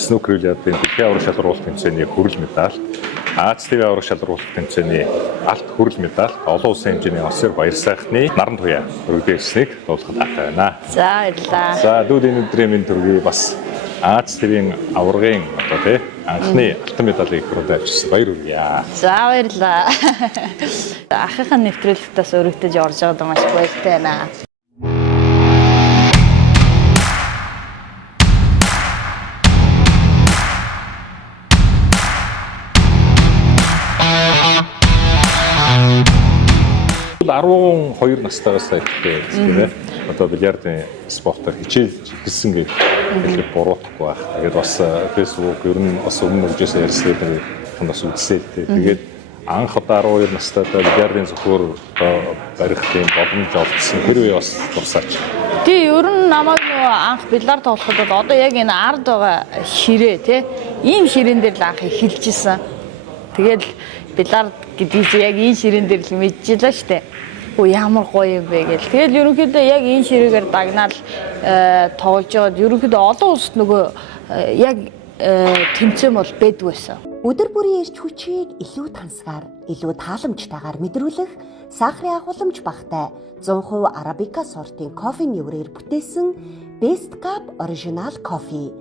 снукер Олимпиадын дэлхийн аварга шалгаруулалт тэмцээний хүрэл медаль, Аз ТV аварга шалгаруулалт тэмцээний алт хүрэл медаль, олон улсын хэмжээний Осер баяр сайхны наран туяа өргөдөлсөнийг дуулахад таатай байна. За баярлалаа. За дүүдийн өдрийн минь төргий бас Аз ТV-ийн аваргын одоо тий анхны алтан медалийг хүргэж авчихсан баяр хүргэе. За баярлалаа. Ахыхын нэвтрүүлэгтээс өргөдөж орж байгаад маш баяртай байна. Арван 12 настайгаас ихтэй тийм одоо бильярдын спортоор хичээлж ирсэн гэж хэлэх буруудахгүй байх. Тэгээд бас Facebook ер нь бас өмнө үжээс ярьсан дээр бас үзсэн л тийм. Тэгээд анх одоо 12 настайдаа бильярдын зөвхөр одоо барих тийм боломж олгосон. Тэр үе бас дурсаач. Тий ер нь намайг нөгөө анх бильярд тоглоход бол одоо яг энэ ард байгаа ширээ тий ийм ширээн дээр л анх эхэлжсэн. Тэгээд бильярд гэдэг чинь яг энэ ширээн дээр л мэдчихлээ шүү дээ. Ямар гоё юм бэ гэл. Тэгэл ерөнхийдөө яг энэ ширээгээр дагнаал тоглож байгаад ерөнхийдөө олон улсад нөгөө яг тэмцээн бол байдгүйсэн. Өдөр бүрийн эрч хүчийг илүү тансгаар, илүү тааламжтайгаар мэдрүүлэх сахарын агуулмж багтай 100% арабика сортын кофений үрээр бүтээсэн Best Cup Original Coffee